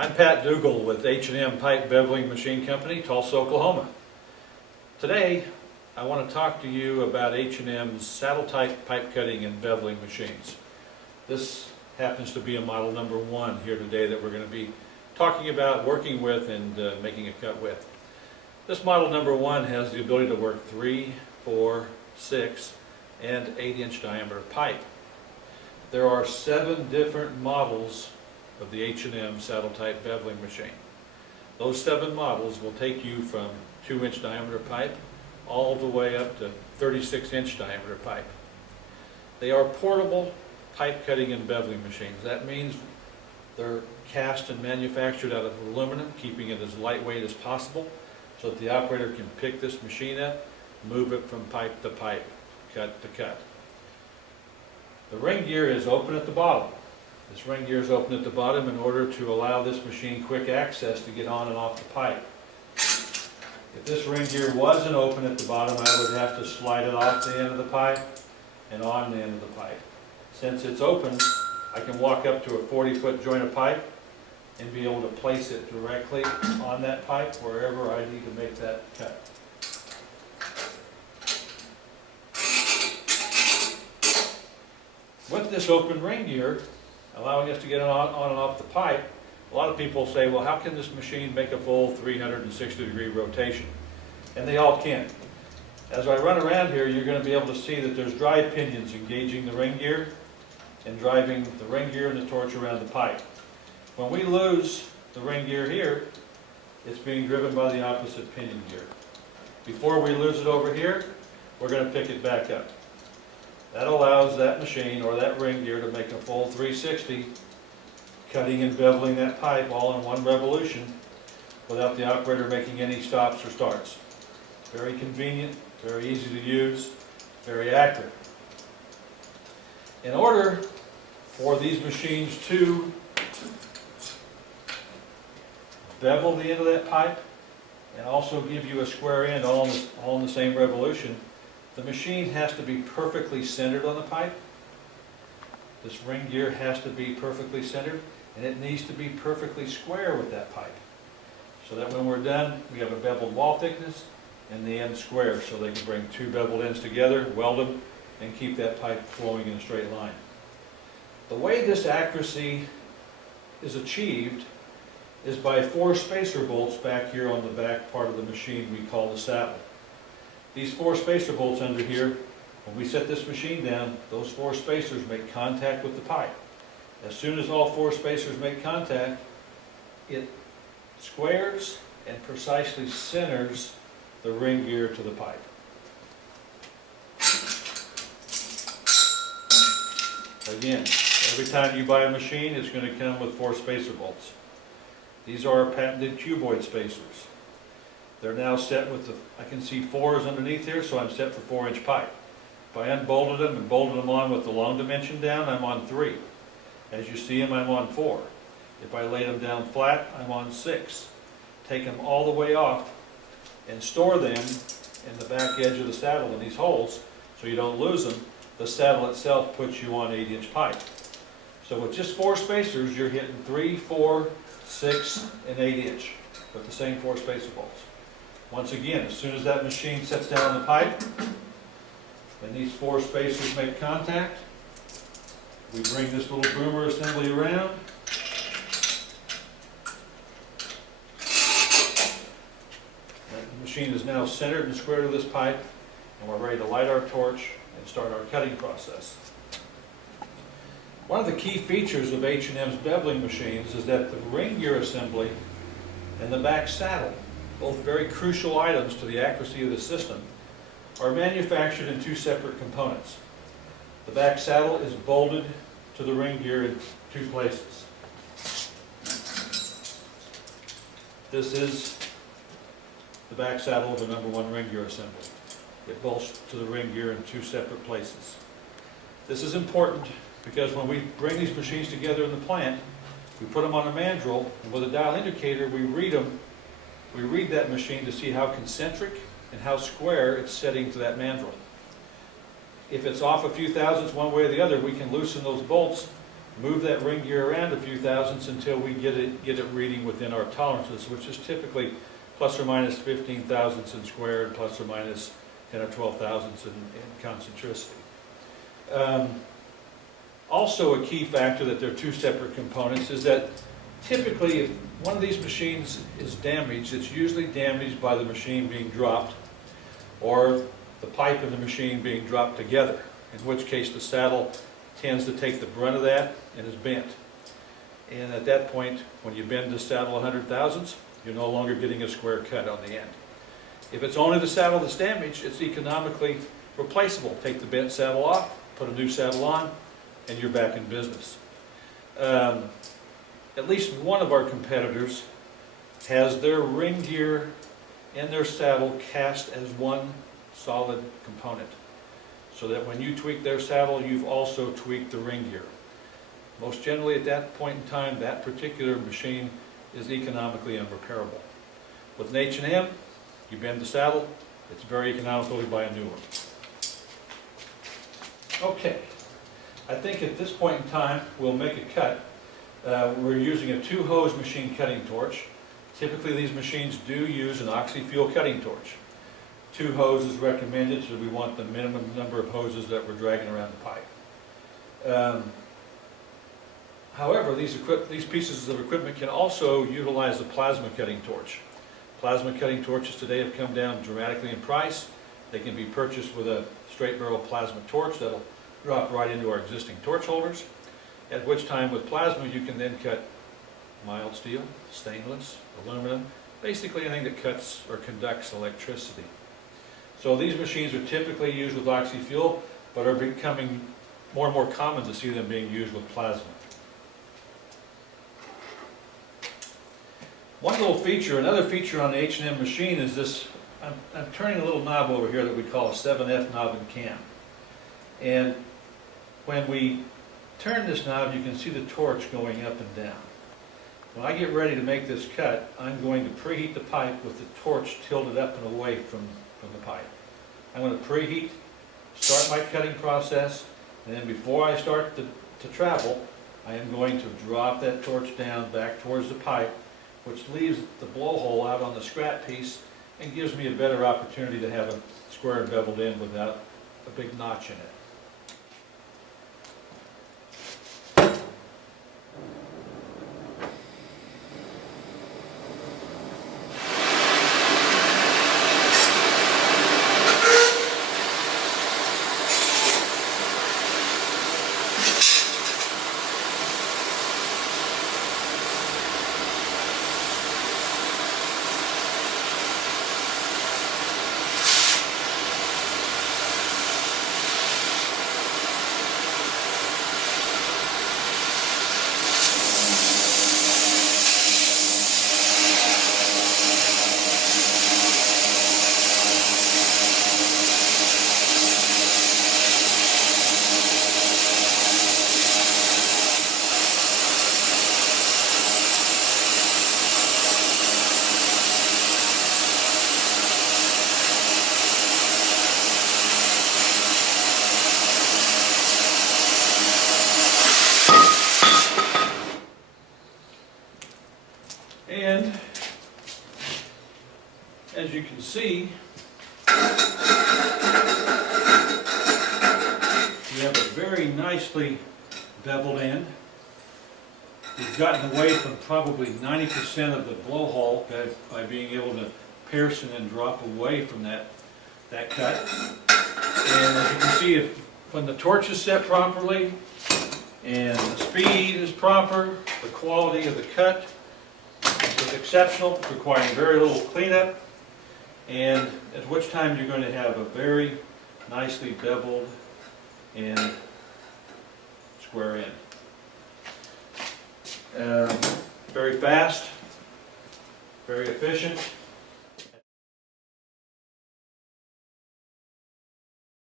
I'm Pat Dougal with H&M Pipe Beveling Machine Company, Tulsa, Oklahoma. Today, I want to talk to you about H&M's saddle-type pipe cutting and beveling machines. This happens to be a model number 1 here today that we're going to be talking about, working with, and making a cut with. This model number 1 has the ability to work 3, 4, 6, and 8-inch diameter pipe. There are 7 different models of the H&M saddle-type beveling machine. Those 7 models will take you from 2-inch diameter pipe all the way up to 36-inch diameter pipe. They are portable pipe cutting and beveling machines. That means they're cast and manufactured out of aluminum, keeping it as lightweight as possible so that the operator can pick this machine up, move it from pipe to pipe, cut to cut. The ring gear is open at the bottom. This ring gear is open at the bottom in order to allow this machine quick access to get on and off the pipe. If this ring gear wasn't open at the bottom, I would have to slide it off the end of the pipe and on the end of the pipe. Since it's open, I can walk up to a 40-foot joint of pipe and be able to place it directly on that pipe wherever I need to make that cut. With this open ring gear, allowing us to get on and off the pipe, a lot of people say, well, how can this machine make a full 360-degree rotation? And they all can. As I run around here, you're going to be able to see that there's drive pinions engaging the ring gear and driving the ring gear and the torch around the pipe. When we lose the ring gear here, it's being driven by the opposite pinion gear. Before we lose it over here, we're going to pick it back up. That allows that machine or that ring gear to make a full 360, cutting and beveling that pipe all in one revolution without the operator making any stops or starts. Very convenient, very easy to use, very accurate. In order for these machines to bevel the end of that pipe and also give you a square end all in the same revolution, the machine has to be perfectly centered on the pipe. This ring gear has to be perfectly centered, and it needs to be perfectly square with that pipe, so that when we're done, we have a beveled wall thickness and the end square, so they can bring 2 beveled ends together, weld them, and keep that pipe flowing in a straight line. The way this accuracy is achieved is by 4 spacer bolts back here on the back part of the machine we call the saddle. These 4 spacer bolts under here, when we set this machine down, those 4 spacers make contact with the pipe. As soon as all 4 spacers make contact, it squares and precisely centers the ring gear to the pipe. Again, every time you buy a machine, it's going to come with 4 spacer bolts. These are patented cuboid spacers. They're now set with I can see 4s underneath here, so I'm set for 4-inch pipe. If I unbolted them and bolted them on with the long dimension down, I'm on 3. As you see them, I'm on 4. If I lay them down flat, I'm on 6. Take them all the way off and store them in the back edge of the saddle in these holes so you don't lose them. The saddle itself puts you on 8-inch pipe. So with just 4 spacers, you're hitting 3, 4, 6, and 8-inch with the same 4 spacer bolts. Once again, as soon as that machine sets down on the pipe and these 4 spacers make contact, we bring this little boomer assembly around. The machine is now centered and square to this pipe, and we're ready to light our torch and start our cutting process. One of the key features of H&M's beveling machines is that the ring gear assembly and the back saddle, both very crucial items to the accuracy of the system, are manufactured in 2 separate components. The back saddle is bolted to the ring gear in 2 places. This is the back saddle of the number 1 ring gear assembly. It bolts to the ring gear in 2 separate places. This is important because when we bring these machines together in the plant, we put them on a mandrel, and with a dial indicator we read them. We read that machine to see how concentric and how square it's setting to that mandrel. If it's off a few thousandths one way or the other, we can loosen those bolts move that ring gear around a few thousandths until we get it reading within our tolerances, which is typically plus or minus 15 thousandths in squared, plus or minus 10 or 12 thousandths in concentricity. Also a key factor that they're two separate components is that typically if one of these machines is damaged, it's usually damaged by the machine being dropped or the pipe and the machine being dropped together, in which case the saddle tends to take the brunt of that and is bent. And at that point, when you bend the saddle 100 thousandths, you're no longer getting a square cut on the end. If it's only the saddle that's damaged, it's economically replaceable. Take the bent saddle off, put a new saddle on, and you're back in business. At least one of our competitors has their ring gear and their saddle cast as one solid component, so that when you tweak their saddle, you've also tweaked the ring gear. Most generally at that point in time, that particular machine is economically unrepairable. With an H&M, you bend the saddle, it's very economical to buy a new one. Okay, I think at this point in time, we'll make a cut. We're using a 2-hose machine cutting torch. Typically these machines do use an oxy-fuel cutting torch. 2 hoses recommended, so we want the minimum number of hoses that we're dragging around the pipe. However, these pieces of equipment can also utilize a plasma cutting torch. Plasma cutting torches today have come down dramatically in price. They can be purchased with a straight barrel plasma torch that'll drop right into our existing torch holders, at which time with plasma you can then cut mild steel, stainless, aluminum, basically anything that cuts or conducts electricity. So these machines are typically used with oxy-fuel, but are becoming more and more common to see them being used with plasma. One little feature, another feature on the H&M machine is this, I'm turning a little knob over here that we call a 7F knob and cam. And when we turn this knob, you can see the torch going up and down. When I get ready to make this cut, I'm going to preheat the pipe with the torch tilted up and away from the pipe. I'm going to preheat, start my cutting process, and then before I start to travel, I am going to drop that torch down back towards the pipe, which leaves the blowhole out on the scrap piece and gives me a better opportunity to have a square and beveled end without a big notch in it. And as you can see, we have a very nicely beveled end. We've gotten away from probably 90% of the blowhole by being able to pierce and then drop away from that cut. And as you can see, when the torch is set properly and the speed is proper, the quality of the cut is exceptional, requiring very little cleanup, and at which time you're going to have a very nicely beveled and square end. Very fast, very efficient.